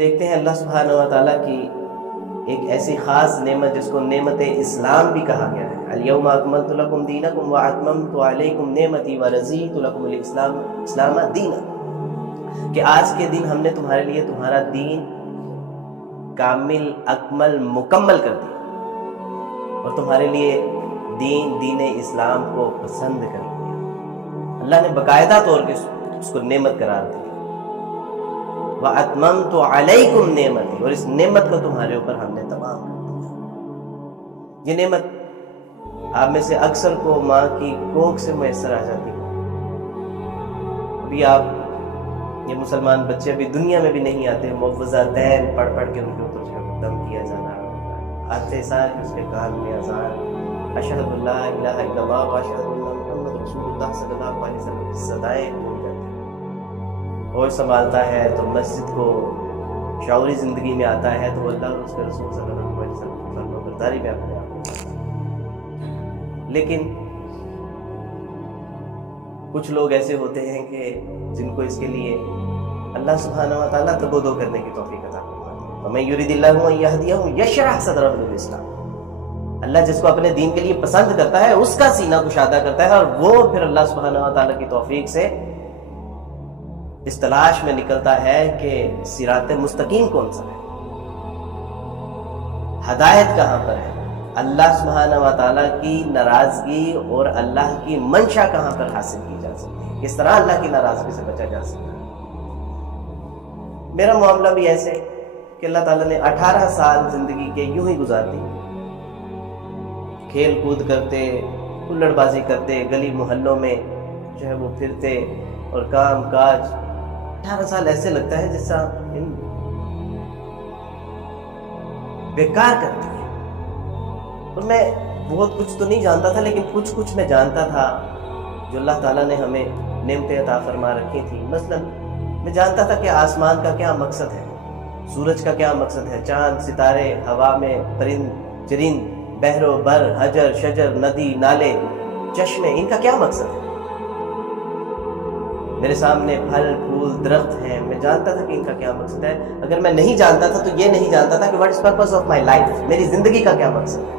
دیکھتے ہیں اللہ سبحانہ و تعالیٰ کی ایک ایسی خاص نعمت جس کو نعمت اسلام بھی کہا گیا ہے. الیوم اکملت لکم دینکم واتممت علیکم نعمتی ورضیت لکم الاسلام دینا، کہ آج کے دن ہم نے تمہارے لیے تمہارا دین کامل اکمل مکمل کر دیا اور تمہارے لیے دین اسلام کو پسند کر لیا. اللہ نے باقاعدہ طور پہ اس کو نعمت قرار دی. وَأَتْمَمْتُ عَلَيْكُمْ نِعْمَتِي، اور اس نعمت کو تمہارے اوپر ہم نے تمام کر دیا. یہ نعمت آپ میں سے اکثر کو ماں کی کوکھ سے میسر آ جاتی ہے. ابھی آپ یہ مسلمان بچے ابھی دنیا میں بھی نہیں آتے، معوذتین پڑھ کے ان کے اوپر دم کیا جانا آتے سار کہ اس کے کان میں اذان اشہد اللہ الہ الا اللہ واشہد ان محمد رسول اللہ صلی اللہ علیہ وسلم کی صدائیں ہو جاتی ہیں. اور سنبھالتا ہے تو مسجد کو شعوری زندگی میں آتا ہے تو اللہ اور اس کے رسول صلی اللہ علیہ وسلم کی فرمانبرداری میں اپنے آپ. لیکن کچھ لوگ ایسے ہوتے ہیں کہ جن کو اس کے لیے اللہ سبحانہ و تعالیٰ تب و دو کرنے کی توفیق عطا فرماتے ہیں. وَمَن يُرِدِ اللَّهُ أَن يَهْدِيَهُ يَشْرَحْ صَدْرَهُ لِلْإِسْلَامِ، اللہ جس کو اپنے دین کے لیے پسند کرتا ہے اس کا سینہ کشادہ کرتا ہے، اور وہ پھر اللہ سبحانہ و تعالیٰ کی توفیق سے اس تلاش میں نکلتا ہے کہ صراط مستقیم کون سا ہے، ہدایت کہاں پر ہے، اللہ سبحانہ و تعالیٰ کی ناراضگی اور اللہ کی منشا کہاں پر حاصل کی جا سکتی ہے، کس طرح اللہ کی ناراضگی سے بچا جا سکتا ہے. میرا معاملہ بھی ایسے کہ اللہ تعالیٰ نے 18 سال زندگی کے یوں ہی گزار دی، کھیل کود کرتے، کلڑ بازی کرتے، گلی محلوں میں جو ہے وہ پھرتے اور کام کاج. 18 سال ایسے لگتا ہے جیسا بیکار کرتی ہے. اور میں بہت کچھ تو نہیں جانتا تھا، لیکن کچھ میں جانتا تھا جو اللہ تعالیٰ نے ہمیں نعمتیں عطا فرما رکھی تھی. مثلا میں جانتا تھا کہ آسمان کا کیا مقصد ہے، سورج کا کیا مقصد ہے، چاند ستارے، ہوا میں پرند چرند، بحر و بر، حجر شجر، ندی نالے چشمے، ان کا کیا مقصد ہے. میرے سامنے پھل پھول درخت ہیں، میں جانتا تھا کہ ان کا کیا مقصد ہے. اگر میں نہیں جانتا تھا تو یہ نہیں جانتا تھا کہ what is purpose of my life, میری زندگی کا کیا مقصد ہے.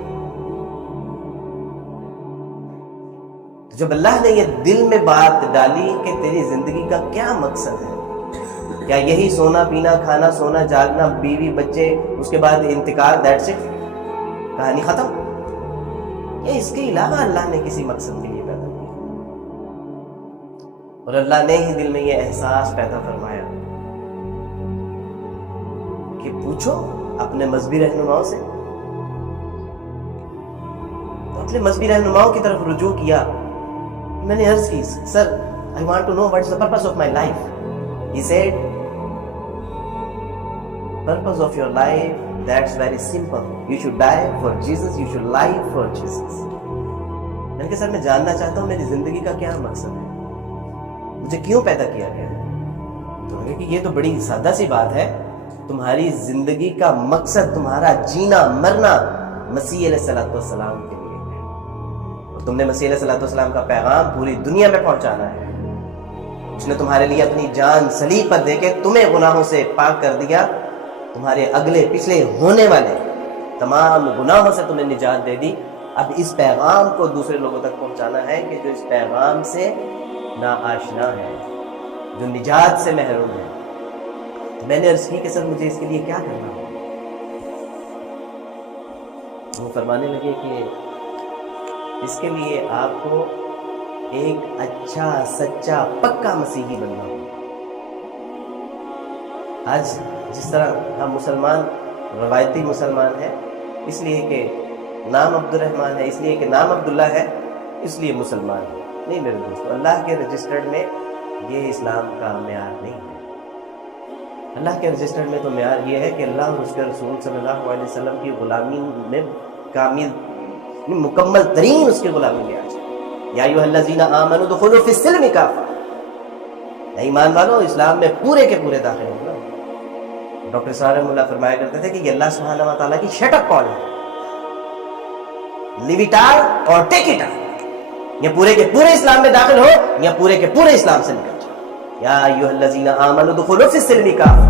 جب اللہ نے یہ دل میں بات ڈالی کہ تیری زندگی کا کیا مقصد ہے، کیا یہی سونا پینا کھانا سونا جاگنا بیوی بچے اس کے بعد انتقال، دیٹس اٹ، کہانی ختم، یہ اس کے علاوہ اللہ نے کسی مقصد کے لیے پیدا کیا. اور اللہ نے ہی دل میں یہ احساس پیدا فرمایا کہ پوچھو اپنے مذہبی رہنماؤں سے. تو اپنے مذہبی رہنماؤں کی طرف رجوع کیا. میں نے عرض کی، سر I want to know what is the purpose of my life. He said, purpose of your life, that's very simple. You should die for Jesus, you should live for Jesus. میں نے کہا سر میں جاننا چاہتا ہوں میری زندگی کا کیا مقصد ہے، مجھے کیوں پیدا کیا گیا ہے. تو میں نے کہا کہ یہ تو بڑی سادہ سی بات ہے، تمہاری زندگی کا مقصد، تمہارا جینا مرنا مسیح علیہ السلام کے لیے ہے، اور تم نے مسیح علیہ السلام کا پیغام پوری دنیا میں پہنچانا ہے. اس نے تمہارے لیے اپنی جان صلیب پر دے کے تمہیں گناہوں سے پاک کر دیا، تمہارے اگلے پچھلے ہونے والے تمام گناہوں سے تمہیں نجات دے دی. اب اس پیغام کو دوسرے لوگوں تک پہنچانا ہے کہ جو اس پیغام سے ناآشنا ہے، جو نجات سے محروم ہے. تو میں نے عرض کی کہ سر مجھے اس کے لیے کیا کرنا ہے. وہ فرمانے لگے کہ اس کے لیے آپ کو ایک اچھا سچا پکا مسیحی بننا ہوگا. آج جس طرح ہم مسلمان روایتی مسلمان ہیں، اس لیے کہ نام عبد الرحمن ہے، اس لیے کہ نام عبداللہ ہے، اس لیے مسلمان ہے. نہیں میرے دوستو، اللہ کے رجسٹرڈ میں یہ اسلام کا معیار نہیں ہے. اللہ کے رجسٹرڈ میں تو معیار یہ ہے کہ اللہ اور اس کے رسول صلی اللہ علیہ وسلم کی غلامی میں کامل مکمل ترین اس کی غلامی میں آ جائے. یا ایھا الذین آمنوا ادخلوا فی السلم کافہ، ایمان والو اسلام میں پورے کے پورے داخل ہو. ڈاکٹر سارم اللہ فرمایا کرتے تھے کہ یہ اللہ سبحانہ و تعالیٰ کی شٹ اپ کال ہے، لیو اٹ آل اور ٹیک اٹ آل. یا پورے کے پورے اسلام میں داخل ہو یا پورے کے پورے اسلام سے نکل جاؤ. یا ایھا الذین آمنوا ادخلوا فی السلم کافہ.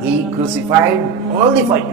He crucified only for you.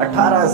18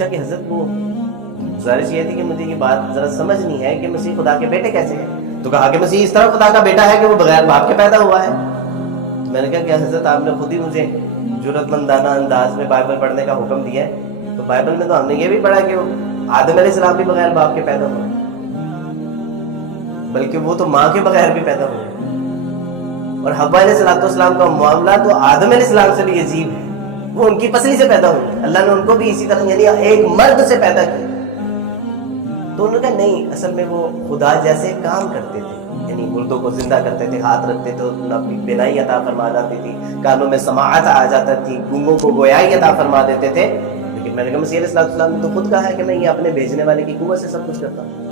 پوچھا کہ حضرت وہ گزارش یہ تھی کہ مجھے یہ بات ذرا سمجھ نہیں ہے کہ مسیح خدا کے بیٹے کیسے ہیں. تو کہا کہ مسیح اس طرح خدا کا بیٹا ہے کہ وہ بغیر باپ کے پیدا ہوا ہے. تو میں نے کہا کہ حضرت آپ نے خود ہی مجھے جرأت مندانہ انداز میں بائبل پڑھنے کا حکم دیا ہے. تو بائبل میں تو ہم نے یہ بھی پڑھا کہ آدم علیہ السلام بھی بغیر باپ کے پیدا ہوئے, بلکہ وہ تو ماں کے بغیر بھی پیدا ہوئے. اور حوا علیہ السلام کا معاملہ تو آدم علیہ السلام سے بھی عجیب ہے. وہ ان کی پسلی سے پیدا ہوئے, اللہ نے ان کو بھی اسی طرح یعنی ایک مرد سے پیدا کیا. تو انہوں نے کہا نہیں, اصل میں وہ خدا جیسے کام کرتے تھے, یعنی مردوں کو زندہ کرتے تھے, ہاتھ رکھتے تھے, اپنی بینائی عطا فرما جاتی تھی, کانوں میں سماعت آ جاتا تھی, گونگوں کو گویائی عطا فرما دیتے تھے. لیکن میں نے کہا مسیح علیہ السلام نے تو خود کہا ہے کہ میں یہ اپنے بھیجنے والے کی قوت سے سب کچھ کرتا ہوں.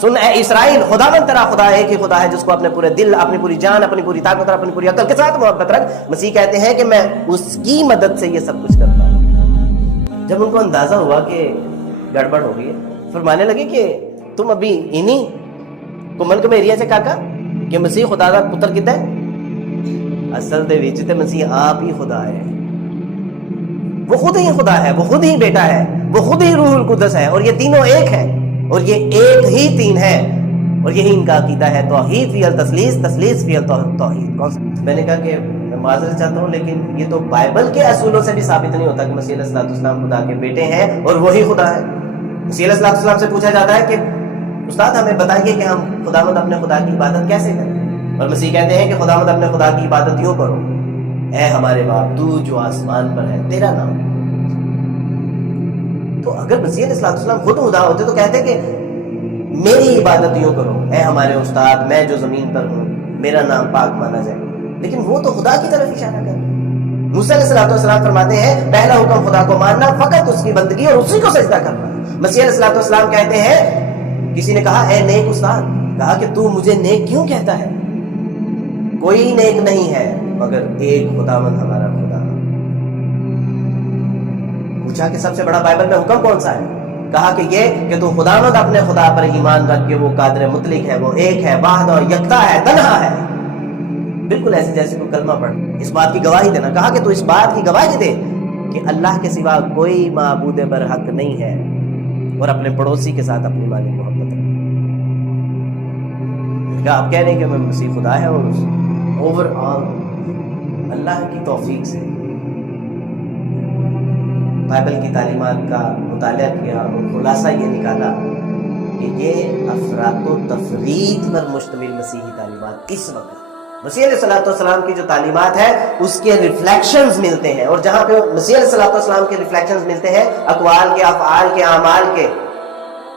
سن اے اسرائیل, خداوند تیرا خدا ایک ہی خدا ہے جس کو اپنے پورے دل, اپنی پوری جان, اپنی پوری طاقت اور اپنی پوری عقل کے ساتھ محبت رکھ. مسیح کہتے ہیں کہ میں اس کی مدد سے یہ سب کچھ کرتا ہوں. جب ان کو اندازہ ہوا کہ گڑبڑ ہو گئی ہے, فرمانے لگے کہ تم ابھی انہی کمن کے ایریا سے کہا کہ مسیح خدا دا پتر کتا ہے. اصل دے وچ تے مسیح آپ ہی خدا ہے, وہ خود ہی خدا ہے, وہ خود ہی بیٹا ہے, وہ خود ہی روح القدس ہے, اور یہ تینوں ایک ہے, اور یہ ایک ہی تین ہے, اور یہی ان کا عقیدہ ہے. توحید فی التثلیث, تثلیث فی التوحید. میں نے کہا کہ میں معذرت چاہتا ہوں, لیکن یہ تو بائبل کے اصولوں سے بھی ثابت نہیں ہوتا کہ مسیح علیہ السلام خدا کے بیٹے ہیں اور وہی خدا ہے. مسیح علیہ السلام سے پوچھا جاتا ہے کہ استاد ہمیں بتائیے کہ ہم خداوند اپنے خدا کی عبادت کیسے کریں, اور مسیح کہتے ہیں کہ خداوند اپنے خدا کی عبادت یوں کرو, اے ہمارے باپ تو جو آسمان پر ہے تیرا نام. تو اگر مسیح علیہ السلام خود خدا ہوتے تو کہتے کہ میری عبادت یوں کرو, اے ہمارے استاد میں جو زمین پر ہوں میرا نام پاک مانا جائے. لیکن وہ تو خدا کی طرف اشارہ کر. موسیٰ علیہ السلام فرماتے ہیں پہلا حکم خدا کو ماننا, فقط اس کی بندگی اور اسی کو سجدہ کرنا. مسیح علیہ السلام کہتے ہیں, کسی نے کہا اے نیک استاد, کہا کہ تو مجھے نیک کیوں کہتا ہے, کوئی نیک نہیں ہے مگر ایک خداوند ہمارا خدا. پوچھا کہ سب سے بڑا بائبل میں حکم کون سا ہے, کہا کہ یہ کہ تو خداوند اپنے خدا پر ایمان رکھ کے وہ قادر مطلق ہے, وہ ایک ہے, واحد اور یکتا ہے, تنہا ہے. بالکل ایسے جیسے کوئی کلمہ پڑھ, اس بات کی گواہی دینا. کہا کہ تو اس بات کی گواہی دے کہ اللہ کے سوا کوئی معبود برحق نہیں ہے, اور اپنے پڑوسی کے ساتھ اپنی مالی محبت رکھے. کیا آپ کہہ رہے ہیں کہ میں مسیح خدا ہے, اور اوور آل اللہ کی توفیق سے بائبل کی تعلیمات کا مطالعہ کیا اور خلاصہ یہ نکالا کہ یہ افراط و تفریط پر مشتمل مسیحی تعلیمات اس وقت مسیح علیہ السلام کی جو تعلیمات ہے اس کے ریفلیکشنز ملتے ہیں, اور جہاں پہ مسیح علیہ السلام کے ریفلیکشنز ملتے ہیں اقوال کے, افعال کے, اعمال کے,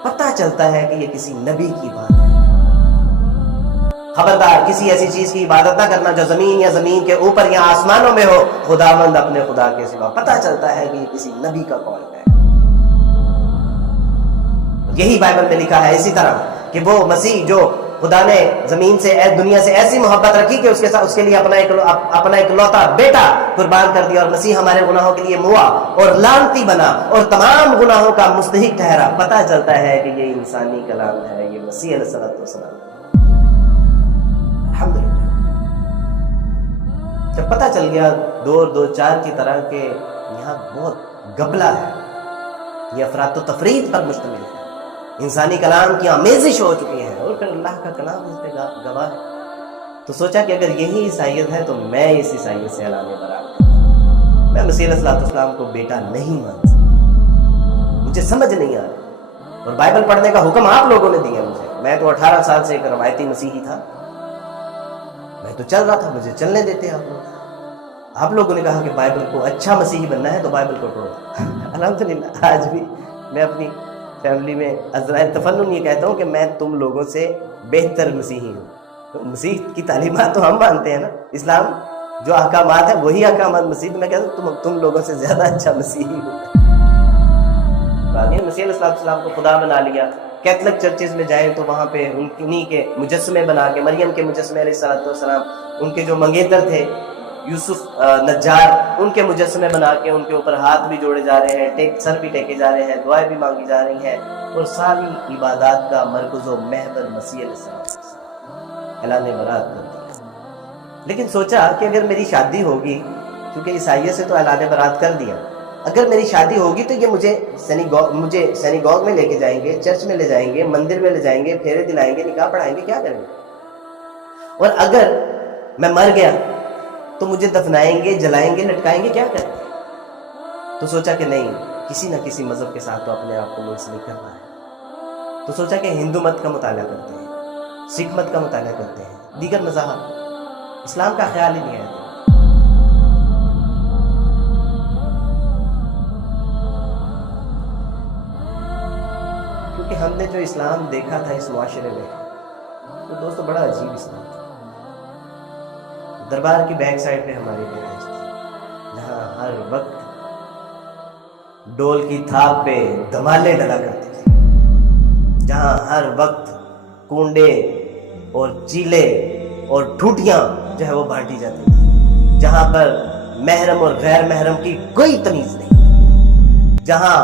پتہ چلتا ہے کہ یہ کسی نبی کی بات ہے. خبردار کسی ایسی چیز کی عبادت نہ کرنا جو زمین یا زمین کے اوپر یا آسمانوں میں ہو, خداوند اپنے خدا کے سوا. پتہ چلتا ہے کہ یہ کسی نبی کا قول ہے. یہی بائبل میں لکھا ہے اسی طرح کہ وہ مسیح جو خدا نے زمین سے دنیا سے ایسی محبت رکھی کہ اس کے لیے اپنا اکلوتا بیٹا قربان کر دیا, اور مسیح ہمارے گناہوں کے لیے موا اور لعنتی بنا اور تمام گناہوں کا مستحق ٹھہرا. پتہ چلتا ہے کہ یہ انسانی کلام ہے, یہ مسیح علیہ السلام. الحمدللہ جب پتہ چل گیا دو چار کی طرح کہ یہاں بہت گبلا ہے, یہ افراط و تفریط پر مشتمل ہے, انسانی کلام کی آمیزش ہو چکی ہے, اور پھر اللہ کا کلام اس پہ گواہ ہے, تو سوچا کہ اگر یہی عیسائیت ہے تو میں اس عیسائیت سے اعلان برات کرتا ہوں. میں مسیح علیہ السلام کو بیٹا نہیں مان سکتا, مجھے سمجھ نہیں آ رہا, اور بائبل پڑھنے کا حکم آپ لوگوں نے دیا مجھے. میں تو 18 سال سے ایک روایتی مسیحی تھا, میں تو چل رہا تھا, مجھے چلنے دیتے آپ لوگ. آپ لوگوں نے کہا کہ بائبل کو اچھا مسیحی بننا ہے تو بائبل کو پڑھو. الحمدللہ آج بھی میں اپنی فیملی میں عذرائے تفنن یہ کہتا ہوں کہ میں تم لوگوں سے بہتر مسیحی ہوں. مسیح کی تعلیمات تو ہم مانتے ہیں نا, اسلام جو احکامات ہیں وہی احکامات مسیح, میں کہتا ہوں تم لوگوں سے زیادہ اچھا مسیحی ہوں. مسیح علیہ السلام کو خدا بنا لیا. کیتھولک چرچز میں جائیں تو وہاں پہ انہی کے مجسمے بنا کے, مریم کے مجسمے علیہ السلام, ان کے جو منگیتر تھے یوسف نجار, ان کے مجسمے بنا کے ان کے اوپر ہاتھ بھی جوڑے جا رہے ہیں, سر بھی ٹیکے جا رہے ہیں, دعائیں بھی مانگی جا رہی ہیں, اور ساری عبادات کا مرکز و محور مسیح علیہ السلام. اعلان برات کر دیا. لیکن سوچا کہ اگر میری شادی ہوگی, کیونکہ عیسائیت سے تو اعلان برات کر دیا, اگر میری شادی ہوگی تو یہ مجھے سینیگوگ میں لے کے جائیں گے، چرچ میں لے جائیں گے، مندر میں لے جائیں گے، پھیرے دلائیں گے، نکاح پڑھائیں گے، کیا کریں گے؟ اور اگر میں مر گیا تو مجھے دفنائیں گے، جلائیں گے، لٹکائیں گے، کیا کریں گے؟ تو سوچا کہ نہیں، کسی نہ کسی مذہب کے ساتھ تو اپنے آپ کو منسلک کرنا ہے. تو سوچا کہ ہندو مت کا مطالعہ کرتے ہیں، سکھ مت کا مطالعہ کرتے ہیں، دیگر مذاہب. اسلام کا خیال ہی نہیں ہے. کیونکہ ہم نے جو اسلام دیکھا تھا اس معاشرے میں، تو دوستو بڑا عجیب اسلام تھا. دربار کی بیک سائڈ پہ ہماری رہائش تھی، جہاں ہر وقت ڈول کی تھاپ پہ دھمالے ڈلا کرتے تھے، جہاں ہر وقت کونڈے اور چیلے اور ٹھوٹیاں جو ہے وہ بانٹی جاتی تھی، جہاں پر محرم اور غیر محرم کی کوئی تمیز نہیں، جہاں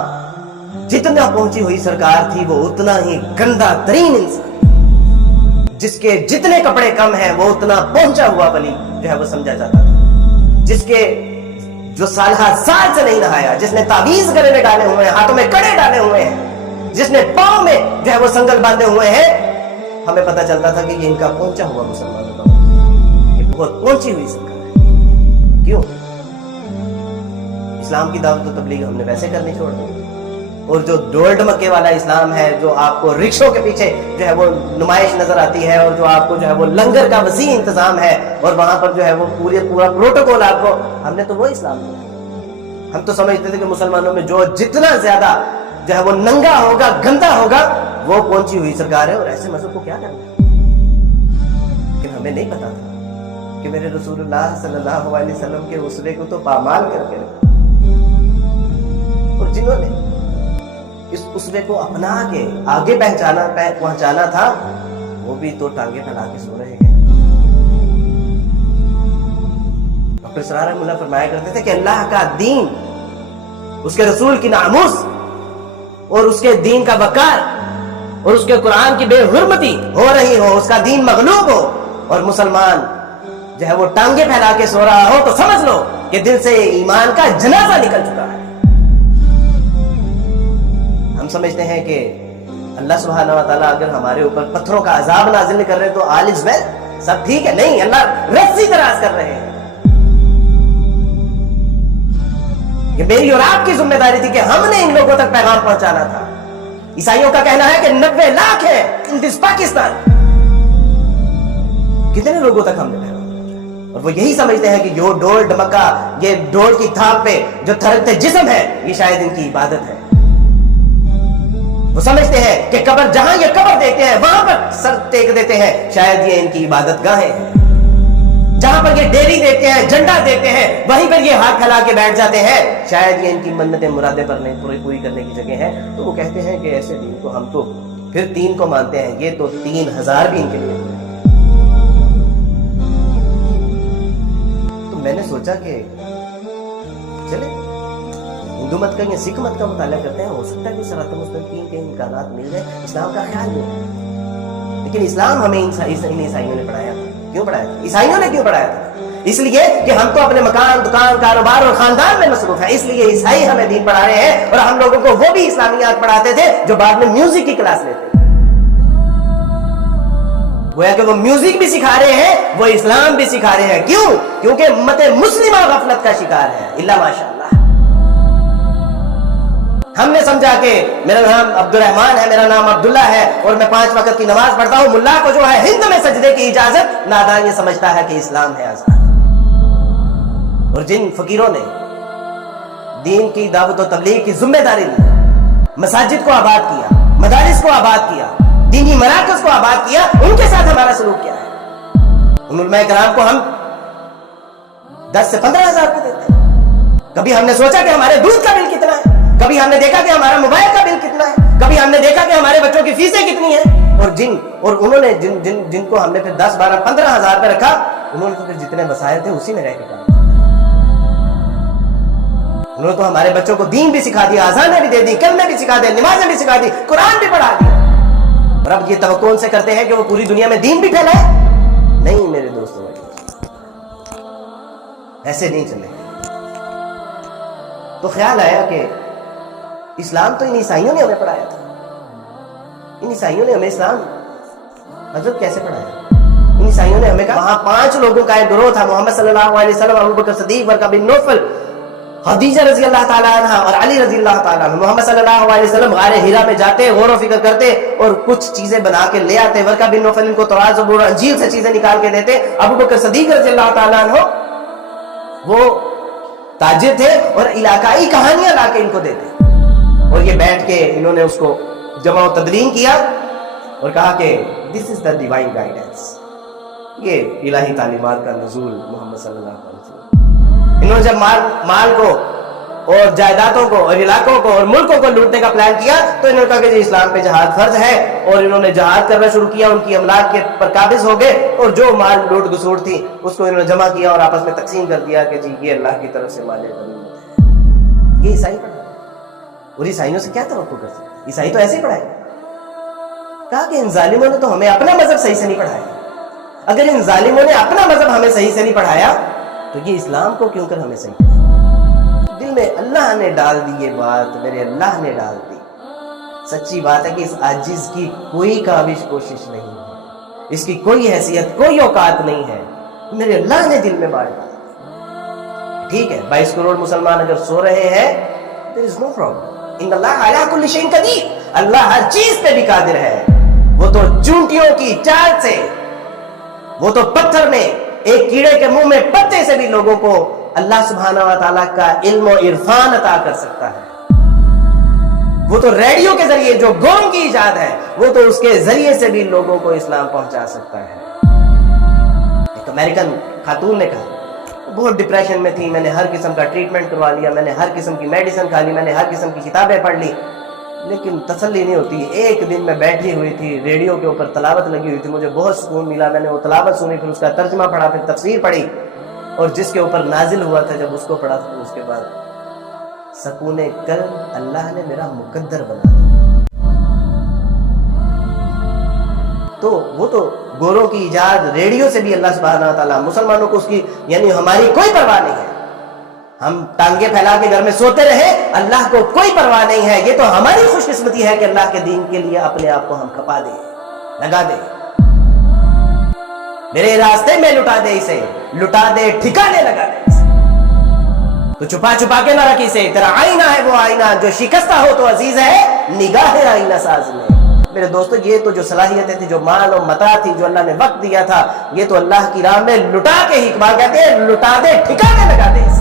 جتنا پہنچی ہوئی سرکار تھی وہ اتنا ہی گندا ترین انسان، جس کے جتنے کپڑے کم ہیں وہ اتنا پہنچا ہوا ولی جو ہے وہ سمجھا جاتا تھا، جس کے جو سالہ سال سے نہیں نہایا، جس نے تعویذ گلے میں ڈالے ہوئے ہیں، ہاتھوں میں کڑے ڈالے ہوئے ہیں، جس نے پاؤں میں جو ہے وہ سنگل باندھے ہوئے ہیں، ہمیں پتہ چلتا تھا کہ یہ ان کا پہنچا ہوا مسلمانوں کا، یہ بہت پہنچی ہوئی سرکار ہے. کیوں؟ اسلام کی دعوت و تبلیغ ہم نے ویسے کرنی چھوڑ دی، اور جو ڈول ڈمکے والا اسلام ہے، جو آپ کو رکشوں کے پیچھے جو ہے وہ نمائش نظر آتی ہے، اور جو آپ کو جو ہے وہ لنگر کا وسیع انتظام ہے، اور وہاں پر جو ہے وہ پورا پروٹوکول آپ کو، ہم نے تو وہ اسلام دیا. ہم تو سمجھتے تھے کہ مسلمانوں میں جو جتنا زیادہ جو ہے وہ ننگا ہوگا، گندا ہوگا، وہ پہنچی ہوئی سرکار ہے، اور ایسے مذہب کو کیا کرنا ہے. لیکن ہمیں نہیں پتا تھا کہ میرے رسول اللہ صلی اللہ علیہ وسلم کے اسوے کو تو پامال کر کے رکھا، اور جنہوں نے اس اسوے کو اپنا کے آگے پہنچانا تھا، وہ بھی تو ٹانگیں پھیلا کے سو رہے ہیں. ڈاکٹر اسرار رحمہ اللہ فرمایا کرتے تھے کہ اللہ کا دین، اس کے رسول کی ناموس، اور اس کے دین کا وقار، اور اس کے قرآن کی بے حرمتی ہو رہی ہو، اس کا دین مغلوب ہو، اور مسلمان جو ہے وہ ٹانگیں پھیلا کے سو رہا ہو، تو سمجھ لو کہ دل سے ایمان کا جنازہ نکل چکا ہے. ہم سمجھتے ہیں کہ اللہ سبحانہ و تعالیٰ اگر ہمارے اوپر پتھروں کا عذاب نازل نہیں کر رہے تو آل از ویل، سب ٹھیک ہے. نہیں، اللہ رسی دراز کر رہے ہیں. یہ میری اور آپ کی ذمہ داری تھی کہ ہم نے ان لوگوں تک پیغام پہنچانا تھا. عیسائیوں کا کہنا ہے کہ 90 لاکھ ہے ان دس پاکستان. کتنے لوگوں تک ہم نے پیغام پہنچایا؟ اور وہ یہی سمجھتے ہیں کہ یہ ڈول ڈمکا، یہ ڈول کی تھاپ پہ جو تھرکتے جسم ہے، یہ شاید ان کی عبادت ہے. وہ سمجھتے ہیں کہ قبر، جہاں یہ قبر دیکھتے ہیں وہاں پر سر ٹیک دیتے ہیں، شاید یہ ان کی عبادت گاہیں ہیں. جہاں پر یہ ڈیری دیکھتے ہیں، جھنڈا دیکھتے ہیں، وہیں پر یہ ہاتھ پھیلا کے بیٹھ جاتے ہیں، شاید یہ ان کی منتیں مرادیں پوری کرنے کی جگہ ہے. تو وہ کہتے ہیں کہ ایسے دین کو ہم تو پھر 3 کو مانتے ہیں، یہ تو 3000 بھی ان کے لیے. تو میں نے سوچا کہ چلے ہندو مت کا یا سکھ مت کا مطالعہ کرتے ہیں، ہو سکتا ہے کہ صراط مستقیم کے امکانات مل جائے. اسلام کا خیال نہیں، لیکن اسلام ہمیں عیسائیوں نے پڑھایا تھا. کیوں پڑھایا تھا؟ عیسائیوں نے کیوں پڑھایا تھا؟ اس لیے کہ ہم تو اپنے مکان، دکان، کاروبار اور خاندان میں مصروف ہیں، اس لیے عیسائی ہمیں دین پڑھا رہے ہیں. اور ہم لوگوں کو وہ بھی اسلامیات پڑھاتے تھے جو بعد میں میوزک کی کلاس لیتے ہیں. گویا کہ وہ میوزک بھی سکھا رہے ہیں، وہ اسلام بھی سکھا رہے ہیں. کیوں؟ کیونکہ امت مسلمہ غفلت کا شکار ہے. الا ماشاءاللہ. ہم نے سمجھا کہ میرا نام عبد الرحمان ہے، میرا نام عبداللہ ہے، اور میں 5 وقت کی نماز پڑھتا ہوں. ملا کو جو ہے ہند میں سجدے کی اجازت، نادان یہ سمجھتا ہے کہ اسلام ہے آزاد. اور جن فقیروں نے دین کی دعوت و تبلیغ کی ذمہ داری لی، مساجد کو آباد کیا، مدارس کو آباد کیا، دینی مراکز کو آباد کیا، ان کے ساتھ ہمارا سلوک کیا ہے؟ ان علماء کرام کو ہم 10 سے 15 ہزار روپے دیتے ہیں. کبھی ہم نے سوچا کہ ہمارے دودھ کا بل کتنا ہے؟ کبھی ہم نے دیکھا کہ ہمارا موبائل کا بل کتنا ہے؟ کبھی ہم نے دیکھا کہ ہمارے بچوں کی فیسیں کتنی ہیں؟ اور انہوں نے جن کو ہم نے پھر 10, 12, 15 ہزار پہ رکھا، انہوں نے تو پھر جتنے وسائل تھے اسی میں رہ کے کام. انہوں نے تو ہمارے بچوں کو دین بھی سکھا دیا، اذانیں بھی دے دی، کلمے بھی سکھا دے، نمازیں بھی سکھا دی، قرآن بھی پڑھا دیا. اور اب یہ توقع ان سے کرتے ہیں کہ وہ پوری دنیا میں دین بھی پھیلائے. نہیں میرے دوستوں، ایسے نہیں چلے. تو خیال آیا کہ اسلام تو ان عیسائیوں نے ہمیں پڑھایا تھا، ان عیسائیوں نے ہمیں اسلام حضرت کیسے پڑھایا؟ ان عیسائیوں نے ہمیں کہا وہاں 5 لوگوں کا ایک گروہ تھا، محمد صلی اللہ علیہ وسلم، ابوبکر صدیق، ورقہ بن نوفل، خدیجہ رضی اللہ تعالیٰ عنہ اور علی رضی اللہ تعالیٰ عنہ۔ محمد صلی اللہ علیہ وسلم غار ہرا میں جاتے، غور و فکر کرتے اور کچھ چیزیں بنا کے لے آتے۔ ورقہ بن نوفل ان کو تورات زبور انجیل سے چیزیں نکال کے دیتے۔ ابوبکر صدیق رضی اللہ تعالیٰ عنہ وہ تاجر تھے اور علاقائی کہانیاں لا کے ان کو دیتے، اور یہ بیٹھ کے انہوں نے اس کو جمع و تدوین کیا اور کہا کہ دس از دا ڈیوائن گائیڈنس، یہ الہی تعلیمات کا نزول محمد صلی اللہ علیہ وسلم۔ انہوں نے جب مال کو اور جائیدادوں کو اور علاقوں کو اور ملکوں کو لوٹنے کا پلان کیا تو انہوں نے کہا کہ جی اسلام پہ جہاد فرض ہے، اور انہوں نے جہاد کرنا شروع کیا، ان کی املاک کے پر قابض ہو گئے، اور جو مال لوٹ گسوٹ تھی اس کو انہوں نے جمع کیا اور آپس میں تقسیم کر دیا کہ جی یہ اللہ کی طرف سے مال غنیمت ہے۔ یہ عیسائی پڑھا، اور عیسائیوں سے کیا توقع کر سکتے؟ عیسائی تو ایسے ہی پڑھائے۔ کہا کہ ان ظالموں نے تو ہمیں اپنا مذہب صحیح سے نہیں پڑھایا، اگر ان ظالموں نے اپنا مذہب ہمیں صحیح سے نہیں پڑھایا تو یہ اسلام کو کیوں کر ہمیں صحیح پڑھایا؟ دل میں اللہ نے ڈال دی یہ بات، میرے اللہ نے ڈال دی۔ سچی بات ہے کہ اس عاجز کی کوئی کاوش کوشش نہیں ہے، اس کی کوئی حیثیت کوئی اوقات نہیں ہے، میرے اللہ نے دل میں بات ڈال۔ ٹھیک ہے 22 کروڑ مسلمان اگر سو رہے ہیں there is no problem، ان اللہ علی کل شیء قدیر، اللہ ہر چیز پہ بھی قادر ہے۔ وہ تو چونٹیوں کی چال سے، وہ تو پتھر میں ایک کیڑے کے منہ میں پتے سے بھی لوگوں کو اللہ سبحانہ و تعالیٰ کا علم و عرفان عطا کر سکتا ہے۔ وہ تو ریڈیو کے ذریعے جو گوروں کی ایجاد ہے وہ تو اس کے ذریعے سے بھی لوگوں کو اسلام پہنچا سکتا ہے۔ ایک امریکن خاتون نے کہا بہت ڈپریشن میں تھی، میں نے ہر قسم کا ٹریٹمنٹ کروا لیا، میں نے ہر قسم کی میڈیسن کھا لی، میں نے ہر قسم کی کتابیں پڑھ لی، لیکن تسلی نہیں ہوتی۔ ایک دن میں بیٹھی ہوئی تھی، ریڈیو کے اوپر تلاوت لگی ہوئی تھی، مجھے بہت سکون ملا، میں نے وہ تلاوت سنی، پھر اس کا ترجمہ پڑھا، پھر تفسیر پڑھی، اور جس کے اوپر نازل ہوا تھا جب اس کو پڑھا تو اس کے بعد سکون قلب اللہ نے میرا مقدر بنا دیا۔ تو وہ تو گوروں کی ایجاد ریڈیو سے بھی اللہ سبحانہ و تعالیٰ مسلمانوں کو اس کی یعنی ہماری کوئی پرواہ نہیں ہے، ہم ٹانگے پھیلا کے گھر میں سوتے رہے، اللہ کو کوئی پرواہ نہیں ہے۔ یہ تو ہماری خوش قسمتی ہے کہ اللہ کے دین کے لیے اپنے آپ کو ہم کھپا دیں، لگا دیں، میرے راستے میں لٹا دے، اسے لٹا دے، ٹھکانے لگا دے اسے۔ تو چھپا چھپا کے نہ رکھ اسے، تیرا آئینہ ہے وہ آئینہ جو شکستہ ہو تو عزیز ہے نگاہ آئینہ ساز میں۔ میرے دوستو یہ تو جو صلاحیتیں تھی، جو مال و متاع تھی، جو اللہ نے وقت دیا تھا، یہ تو اللہ کی راہ میں لٹا کے ہی، اقبال کہتے ہیں لٹا دے، ٹھکانے لگا دے اسے۔